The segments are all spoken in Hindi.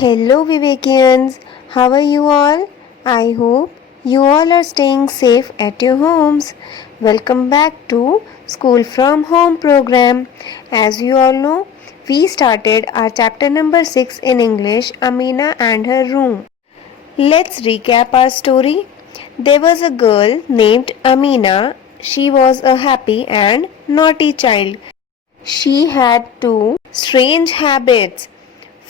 Hello Vivekians, how are you all? I hope you all are staying safe at your homes. Welcome back to School from Home program. As you all know, we started our chapter number 6 in English, Amina and her room. Let's recap our story. There was a girl named Amina. She was a happy and naughty child. She had two strange habits.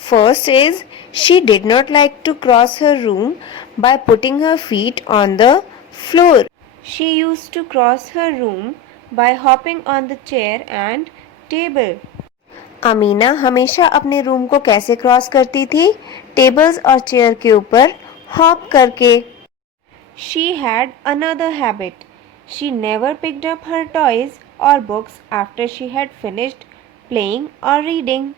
First is she did not like to cross her room by putting her feet on the floor. She used to cross her room by hopping on the chair and table. Amina हमेशा अपने रूम को कैसे क्रॉस करती थी? टेबल्स और चेयर के ऊपर हॉप करके. She had another habit. She never picked up her toys or books after she had finished playing or reading.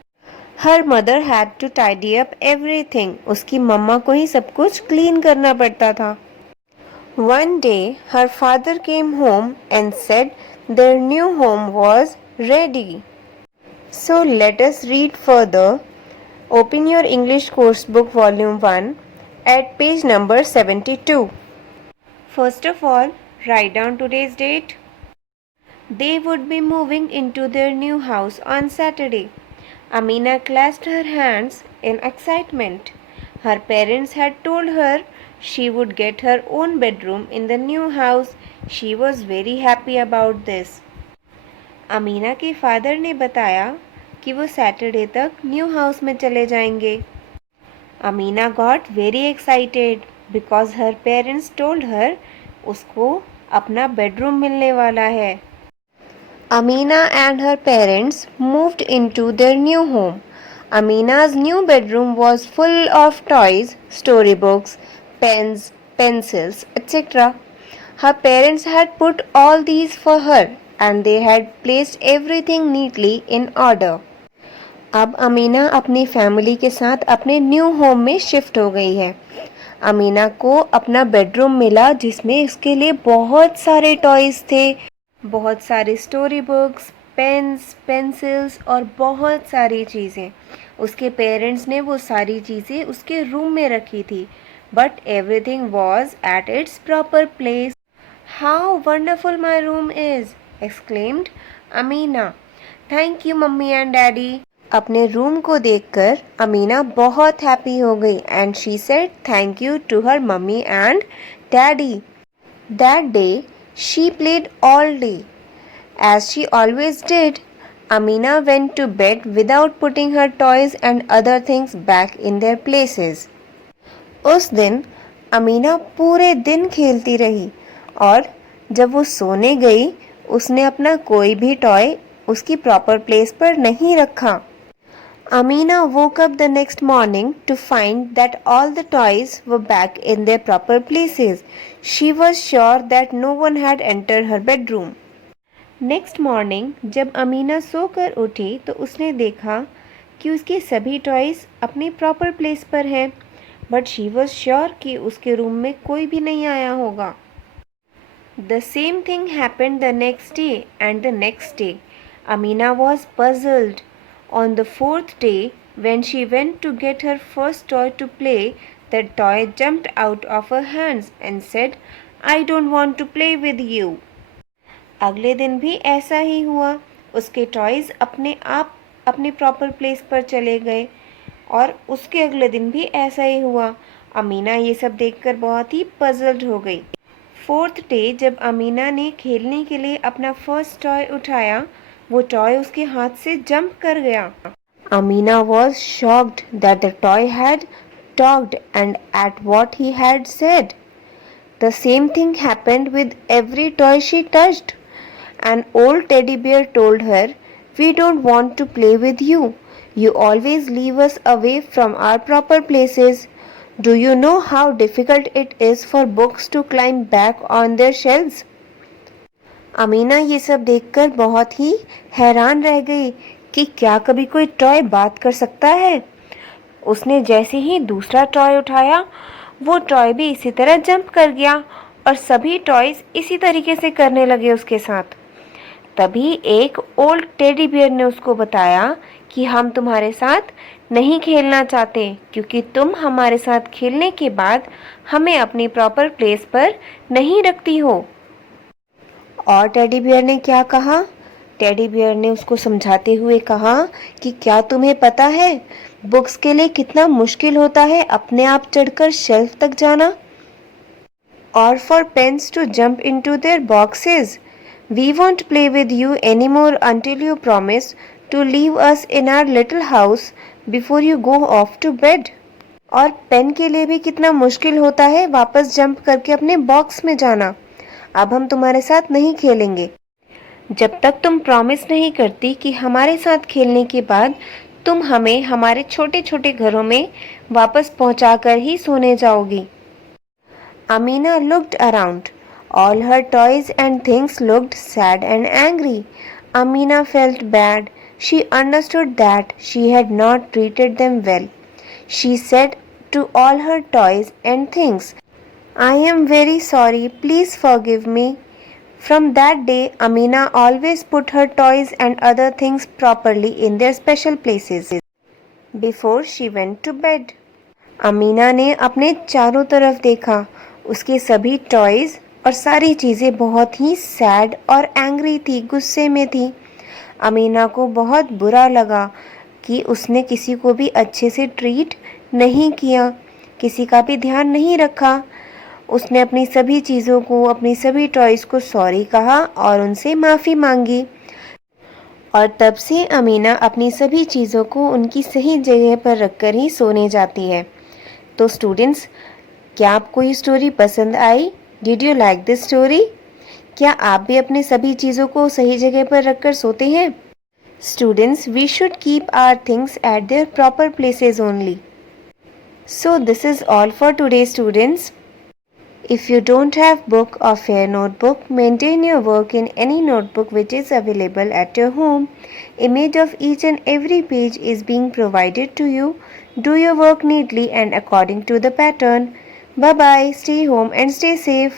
Her mother had to tidy up everything. उसकी मम्मा को ही सब कुछ क्लीन करना पड़ता था. One day, her father came home and said their new home was ready. So let us read further. Open your English course book volume 1 at page number 72. First of all, write down today's date. They would be moving into their new house on Saturday. Amina clasped her hands in excitement. Her parents had told her she would get her own bedroom in the new house. She was very happy about this. Amina के फादर ने बताया कि वो सैटरडे तक न्यू हाउस में चले जाएंगे. Amina got very excited because her parents told her उसको अपना बेडरूम मिलने वाला है. Amina and her parents moved into their new home. Amina's new bedroom was full of toys, storybooks, pens, pencils, etc. Her parents had put all these for her and they had placed everything neatly in order. अब अमीना अपनी फैमिली के साथ अपने न्यू होम में शिफ्ट हो गई है. अमीना को अपना बेडरूम मिला जिसमें उसके लिए बहुत सारे टॉयज थे, बहुत सारी स्टोरी बुक्स, पेन्स, पेंसिल्स और बहुत सारी चीज़ें. उसके पेरेंट्स ने वो सारी चीज़ें उसके रूम में रखी थी. But everything was at its proper place. How wonderful my room is, exclaimed Amina. Thank you mummy and daddy. अपने रूम को देखकर अमीना बहुत हैप्पी हो गई and she said thank you to her mummy and daddy. That day she played all day. As she always did, Amina went to bed without putting her toys and other things back in their places. उस दिन अमीना पूरे दिन खेलती रही और जब वो सोने गई उसने अपना कोई भी टॉय उसकी प्रॉपर प्लेस पर नहीं रखा. Amina woke up the next morning to find that all the toys were back in their proper places. She was sure that no one had entered her bedroom. Next morning, जब अमीना सोकर उठी तो उसने देखा कि उसके सभी टॉयज अपनी प्रॉपर प्लेस पर हैं, बट शी वॉज श्योर कि उसके रूम में कोई भी नहीं आया होगा. The same thing happened the next day and the next day. Amina was puzzled. On the fourth day, when she went to get her first toy to play, the toy jumped out of her hands and said, I don't want to play with you. अगले दिन भी ऐसा ही हुआ. उसके टॉयज अपने आप अपनी प्रॉपर प्लेस पर चले गए और उसके अगले दिन भी ऐसा ही हुआ. अमीना ये सब देखकर बहुत ही पजल्ड हो गई. फोर्थ डे जब अमीना ने खेलने के लिए अपना फर्स्ट टॉय उठाया, वो टॉय उसके हाथ से जंप कर गया. Amina was shocked that the toy had talked and at what he had said. The same thing happened with every toy she touched. An old teddy bear told her, we don't want to play with you. You always leave us away from our proper places. Do you know how difficult it is for books to climb back on their shelves? Amina ये सब देखकर बहुत ही हैरान रह गई कि क्या कभी कोई टॉय बात कर सकता है. उसने जैसे ही दूसरा टॉय उठाया, वो टॉय भी इसी तरह जंप कर गया और सभी टॉयज इसी तरीके से करने लगे उसके साथ. तभी एक ओल्ड टेडी बियर ने उसको बताया कि हम तुम्हारे साथ नहीं खेलना चाहते क्योंकि तुम हमारे साथ खेलने के बाद हमें अपनी प्रॉपर प्लेस पर नहीं रखती हो। और टेडी बियर ने क्या कहा? टेडी बियर ने उसको समझाते हुए कहा कि क्या तुम्हें पता है बुक्स के लिए कितना मुश्किल होता है अपने आप चढ़कर शेल्फ तक जाना? और four pens to jump into their boxes. We want play with you any more until you promise to leave us in our little house before you go off to bed. और पेन के लिए भी कितना मुश्किल होता है वापस जंप करके अपने बॉक्स में जाना। अब हम तुम्हारे साथ नहीं खेलेंगे जब तक तुम प्रॉमिस नहीं करती कि हमारे साथ खेलने के बाद तुम हमें हमारे छोटे छोटे घरों में वापस पहुंचाकर ही सोने जाओगी। Amina looked around. All her toys and things looked sad and angry. Amina felt bad. She understood that she had not treated them well. She said to all her toys and things, I am very sorry, please forgive me. From that day, Amina always put her toys and other things properly in their special places before she went to bed. Amina ने अपने चारों तरफ देखा। उसके सभी टॉयज और सारी चीज़ें बहुत ही सैड और एंग्री थी, गुस्से में थी। अमीना को बहुत बुरा लगा कि उसने किसी को भी अच्छे से ट्रीट नहीं किया, किसी का भी ध्यान नहीं रखा। उसने अपनी सभी चीज़ों को, अपनी सभी टॉयज़ को सॉरी कहा और उनसे माफ़ी मांगी। और तब से अमीना अपनी सभी चीज़ों को उनकी सही जगह पर रखकर ही सोने जाती है। तो स्टूडेंट्स, क्या आपको ये स्टोरी पसंद आई? Did you like this story? क्या आप भी अपनी सभी चीज़ों को सही जगह पर रखकर सोते हैं? Students, we should keep our things at their proper places only. So this is all for today, students. If you don't have book or fair notebook, maintain your work in any notebook which is available at your home. Image of each and every page is being provided to you. Do your work neatly and according to the pattern. Bye bye. Stay home and stay safe.